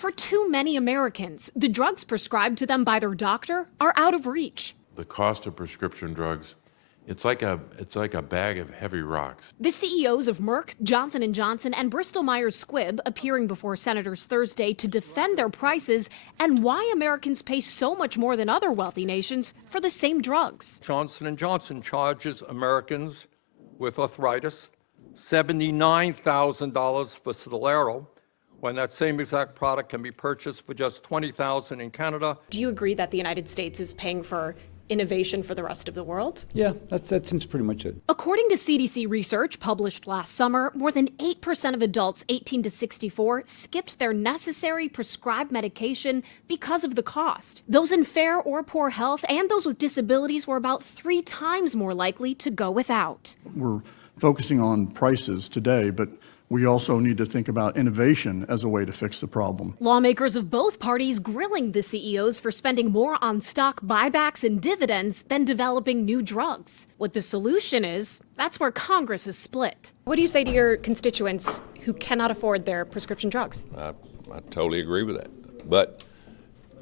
For too many Americans, the drugs prescribed to them by their doctor are out of reach. The cost of prescription drugs, it's like a bag of heavy rocks. The CEOs of Merck, Johnson & Johnson, and Bristol-Myers Squibb appearing before senators Thursday to defend their prices and why Americans pay so much more than other wealthy nations for the same drugs. Johnson & Johnson charges Americans with arthritis $79,000 for Solero, when that same exact product can be purchased for just $20,000 in Canada. Do you agree that the United States is paying for innovation for the rest of the world? Yeah, that seems pretty much it. According to CDC research published last summer, more than 8% of adults 18 to 64 skipped their necessary prescribed medication because of the cost. Those in fair or poor health and those with disabilities were about 3 times more likely to go without. We're focusing on prices today, but we also need to think about innovation as a way to fix the problem. Lawmakers of both parties grilling the CEOs for spending more on stock buybacks and dividends than developing new drugs. What the solution is, that's where Congress is split. What do you say to your constituents who cannot afford their prescription drugs? I totally agree with that. But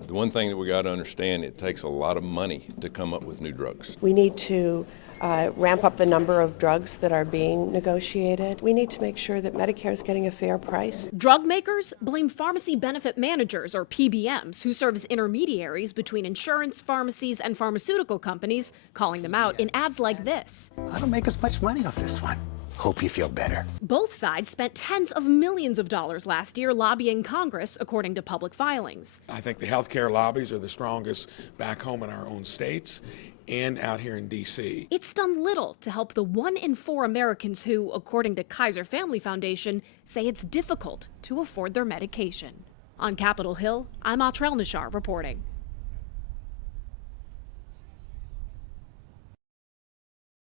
the one thing that we got to understand, it takes a lot of money to come up with new drugs. We need to ramp up the number of drugs that are being negotiated. We need to make sure that Medicare is getting a fair price. Drug makers blame pharmacy benefit managers, or PBMs, who serve as intermediaries between insurance, pharmacies, and pharmaceutical companies, calling them out in ads like this. I don't make as much money off this one. Hope you feel better. Both sides spent tens of millions of dollars last year lobbying Congress, according to public filings. I think the healthcare lobbies are the strongest back home in our own states and out here in D.C. It's done little to help the 1 in 4 Americans who, according to Kaiser Family Foundation, say it's difficult to afford their medication. On Capitol Hill, I'm Atrel Nishar reporting.